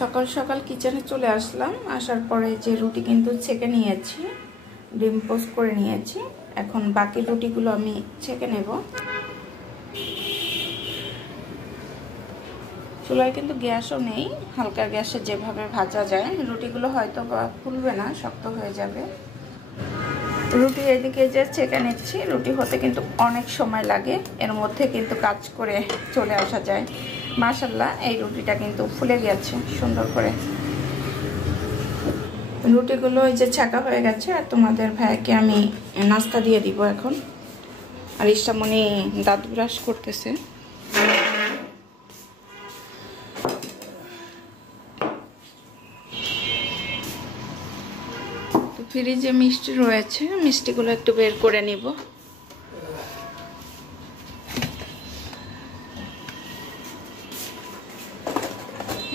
সকাল সকাল কিচেনে চলে আসলাম। আসার পরে যে রুটি কিন্তু ছেঁকে নিয়েছি, ডিম পোস্ট করে নিয়েছি। এখন বাকি রুটিগুলো আমি ছেঁকে নেব। চুলায় কিন্তু গ্যাসও নেই, হালকা গ্যাসে যেভাবে ভাজা যায়। রুটিগুলো হয়তো বা ফুলবে না, শক্ত হয়ে যাবে। রুটি এদিকে যে ছেঁকে নিচ্ছি, রুটি হতে কিন্তু অনেক সময় লাগে, এর মধ্যে কিন্তু কাজ করে চলে আসা যায়। মাশাআল্লাহ, এই রুটিটা কিন্তু ফুলে গেছে সুন্দর করে। রুটিগুলো এই যে ছাকা হয়ে গেছে, আর তোমাদের ভাইকে আমি নাস্তা দিয়ে দিব এখন। আর ইশামণি দাঁত ব্রাশ করতেছে। তো ফ্রিজে মিষ্টি রয়েছে, মিষ্টিগুলো একটু বের করে নিব।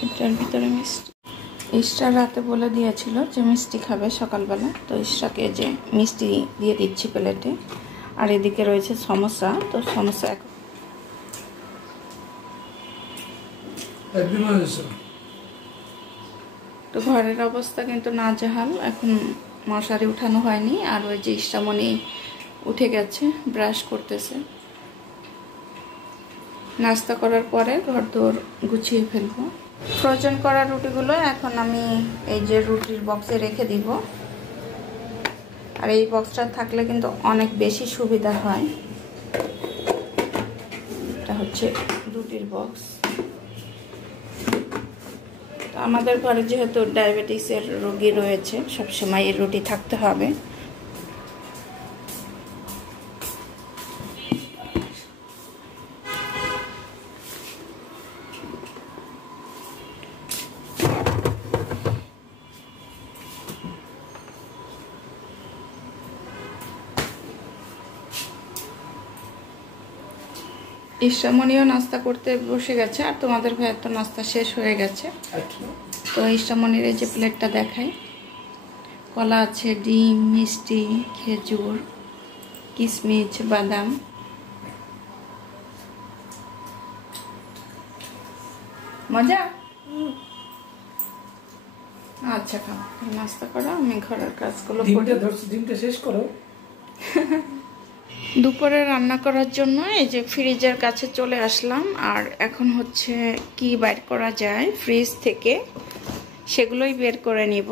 এটার ভিতরে মিষ্টি ইশরা রাতে বলে দিয়েছিল যে মিষ্টি খাবে সকালবেলা, তো ইশরাকে যে মিষ্টি দিয়ে দিচ্ছি প্লেটে। আর এদিকে রয়েছে সমোসা, তো সমোসা এখন তো ঘরের অবস্থা কিন্তু নাজেহাল। এখন মশারি উঠানো হয়নি, আর ওই যে ইশরামণি উঠে গেছে, ব্রাশ করতেছে। নাস্তা করার পরে ঘরদোর গুছিয়ে ফেলবো। ফ্রোজেন করা রুটিগুলো এখন আমি এই যে রুটির বক্সে রেখে দিব। আর এই বক্সটা থাকলে কিন্তু অনেক বেশি সুবিধা হয়। এটা হচ্ছে রুটির বক্স। তো আমাদের ঘরে যেহেতু ডায়াবেটিসের রোগী রয়েছে, সবসময় এই রুটি থাকতে হবে। ইশামণিও নাস্তা করতে বসে গেছে, আর তোমাদের ভাইয়ের তো নাস্তা শেষ হয়ে গেছে। তো ইশামণির এই যে প্লেটটা দেখাই, কলা আছে, ডিম, মিষ্টি, খেজুর, কিশমিশ, বাদাম। মজা? আচ্ছা, খাও, নাস্তা করো, আমি ঘরের কাজগুলো করি। ডিমটা শেষ করো। দুপুরে রান্না করার জন্য এই যে ফ্রিজের কাছে চলে আসলাম। আর এখন হচ্ছে কি বাইর করা যায় ফ্রিজ থেকে, সেগুলোই বের করে নিব।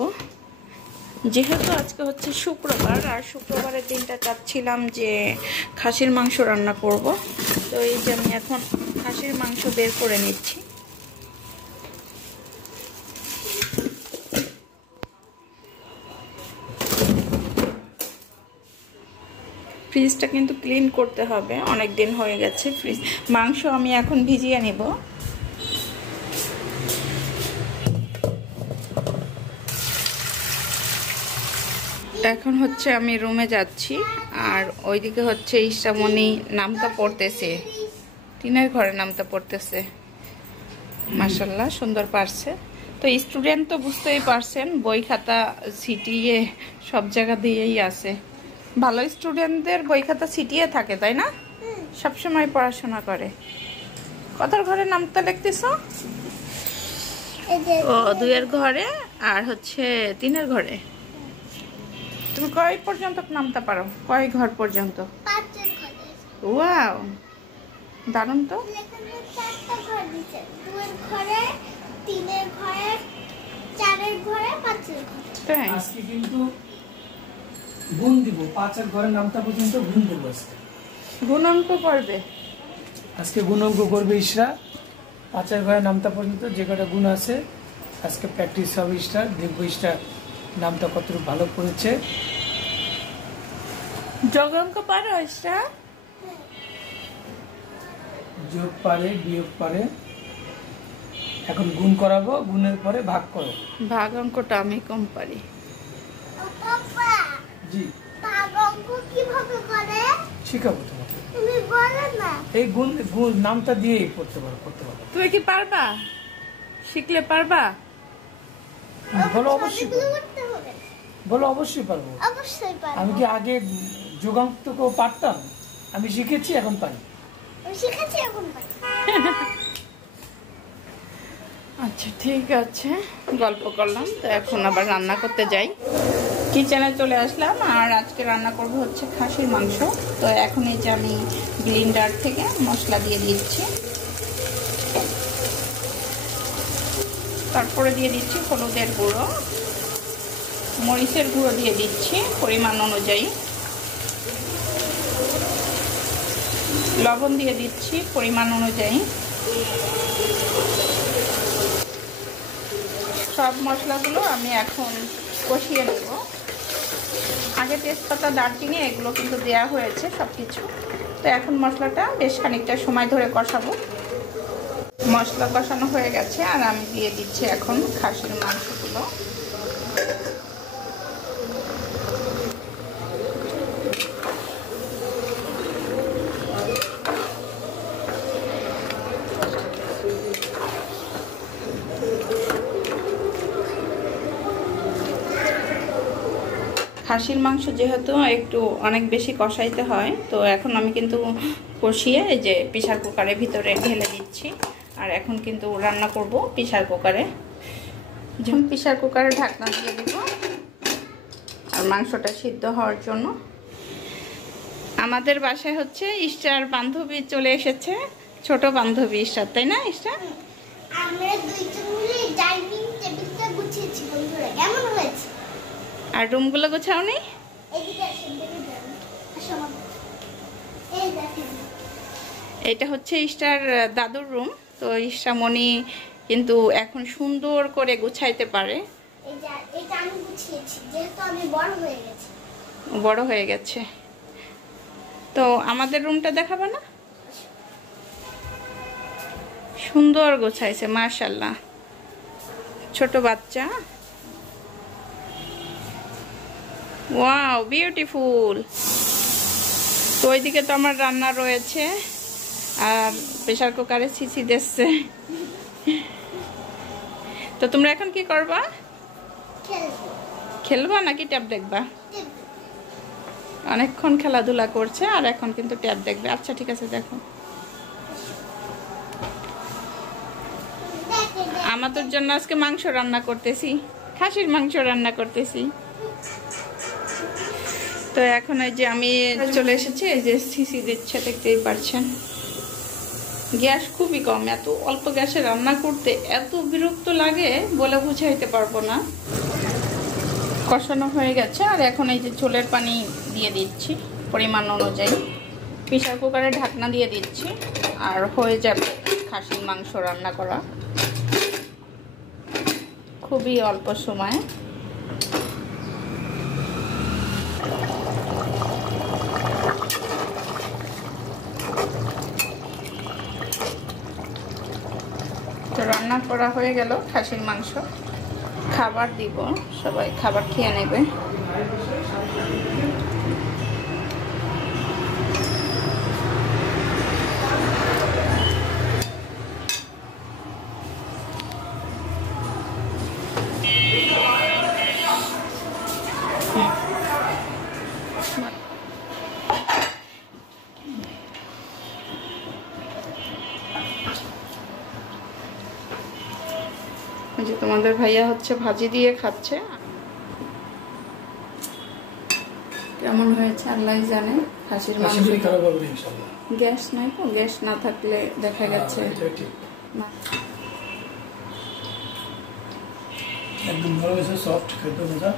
যেহেতু আজকে হচ্ছে শুক্রবার, আর শুক্রবারের দিনটা চাচ্ছিলাম যে খাসির মাংস রান্না করব। তো এই যে আমি এখন খাসির মাংস বের করে নিচ্ছি। ফ্রিজটা কিন্তু ক্লিন করতে হবে, অনেক দিন হয়ে গেছে ফ্রিজ। মাংস আমি এখন ভিজিয়ে নেব। এখন হচ্ছে আমি রুমে যাচ্ছি, আর ওইদিকে হচ্ছে ইশামণি নামতা পড়তেছে, টিনের ঘরে নামতা পড়তেছে। মাশাআল্লাহ, সুন্দর পারছে। তো স্টুডেন্ট তো বুঝতেই পারছেন, বই খাতা ছিটিয়ে সব জায়গা দিয়েই আছে। ভালো স্টুডেন্টদের বই খাতা ছিটিয়ে থাকে, তাই না? সবসময় পড়াশোনা করে। কতার ঘরে নামতা লিখতেছ? ও, 2-এর ঘরে আর হচ্ছে 3-এর ঘরে। তুমি কয় পর্যন্ত নামতে পারো? কয় ঘর পর্যন্ত? 5-এর ঘরে। ওয়াও, দারুণ তো। 4টা ঘর দিছে, 2-এর ঘরে, 3-এর ঘরে, 4-এর ঘরে, 5-এর ঘরে। তাই আজকে কিন্তু গুণ দিব, 5-এর ঘরে নামতা পর্যন্ত গুণ দেব। আজকে গুণ অঙ্ক করবে। আজকে গুণ অঙ্ক করবে ইশরা। 5-এর ঘরে নামতা পর্যন্ত যে কটা গুণ আছে আজকে প্র্যাকটিস হবে ইশরা। দেখবো ইশরা নামটা কতটুকু ভালো করেছে। যোগ অঙ্ক পারো ইশরা? যোগ পারে, বিয়োগ পারে। এখন গুণ করাবো, গুণের পরে ভাগ করো। ভাগ অঙ্কটা আমি কম পারি। ও পাপা, জি, ভাগ অঙ্ক কিভাবে করে? শিখাবো তোমাকে। তুমি বলো না। এই গুণ গুণ নামটা দিয়েই করতে পারবো। তুমি কি পারবা? শিখলে পারবা? বলো অবশ্যই সবগুলো পারবো। করতে হবে। বলো অবশ্যই পারবো। অবশ্যই পারবো। আমি কি আগে যোগান্তকেও পারতাম? আমি শিখেছি, এখন পারি। আমি শিখেছি, এখন পারি। আচ্ছা ঠিক আছে, গল্প করলাম। তো এখন আবার রান্না করতে যাই। কিচেনে চলে আসলাম আর আজকে রান্না করব হচ্ছে খাসির মাংস। তো এখন এই যে আমি ব্লেন্ডার থেকে মশলা দিয়ে দিচ্ছি, তারপরে দিয়ে দিচ্ছি হলুদের গুঁড়ো, মরিচের গুঁড়ো দিয়ে দিচ্ছি পরিমাণ অনুযায়ী, লবণ দিয়ে দিচ্ছি পরিমাণ অনুযায়ী। সব মশলাগুলো আমি এখন কষিয়ে নেব। আগে তেজপাতা, দারচিনি এগুলো কিন্তু দেয়া হয়েছে সব কিছু। তো এখন মশলাটা বেশ খানিকটা সময় ধরে কষাবো। মশলা কষানো হয়ে গেছে আর আমি দিয়ে দিচ্ছি এখন খাসির মাংসগুলো। খাসির মাংস যেহেতু একটু অনেক বেশি কষাইতে হয়, তো এখন আমি কিন্তু কষিয়ে এই যে প্রেসার কুকারের ভিতরে ঢেলে দিচ্ছি। আর এখন কিন্তু রান্না করব প্রেসার কুকারে। যখন প্রেসার কুকারে ঢাকনা দিয়ে দেব আর মাংসটা সিদ্ধ হওয়ার জন্য। আমাদের বাসায় হচ্ছে ইস্টার বান্ধবী চলে এসেছে, ছোট বান্ধবী ইস্টার, তাই না ইস্টার? আমরা দুইজন মিলে ডাইনিং টেবিলটা গুছিয়েছি বন্ধুরা, কেমন হয়েছে? আর রুমগুলো গোছাও নেই? এদিকে আসেন, আসো মা। এই দেখেন, এটা হচ্ছে ইস্টার দাদুর রুম। তো ইস্টামণি কিন্তু এখন সুন্দর করে গুছাইতে পারে। এটা আমি গুছিয়েছি যেহেতু আমি বড় হয়ে গেছি। বড় হয়ে গেছে। তো আমাদের রুমটা দেখাবে না? সুন্দর গোছাইছে মাশাআল্লাহ, ছোট বাচ্চা। Wow, beautiful. তো ওইদিকে তো আমার রান্না রয়েছে আর প্রেসার কুকারে ছিছি দিচ্ছে। তো তোমরা এখন কি করবা? খেলবা নাকি ট্যাব দেখবা? অনেকক্ষণ খেলাধুলা করছে আর এখন কিন্তু ট্যাব দেখবে। আচ্ছা ঠিক আছে, দেখো। আমাদের জন্য আজকে মাংস রান্না করতেছি, খাসির মাংস রান্না করতেছি। তো এখন এই যে আমি চলে এসেছি, এই যে সিসি দিচ্ছে, দেখতেই পাচ্ছেন। গ্যাস খুবই কম, এত অল্প গ্যাসে রান্না করতে এত বিরক্ত লাগে বলে বুঝাইতে পারবো না। কষানো হয়ে গেছে আর এখন এই যে ঝোলের পানি দিয়ে দিচ্ছি পরিমাণ অনুযায়ী। প্রেসার কুকারে ঢাকনা দিয়ে দিচ্ছি আর হয়ে যাবে খাসির মাংস রান্না করা খুবই অল্প সময়ে। তো রান্না করা হয়ে গেল খাসির মাংস। খাবার দিব, সবাই খাবার খেয়ে নেবে। যে তোমাদের ভাইয়া হচ্ছে ভাজি দিয়ে খাচ্ছে। কেমন হয়েছে আল্লাহ জানে খাসির মাংস। গ্যাস নাই তো, গ্যাস না থাকলে দেখা গেছে একদম ভালো হয়েছে, সফট, খেতে মজা।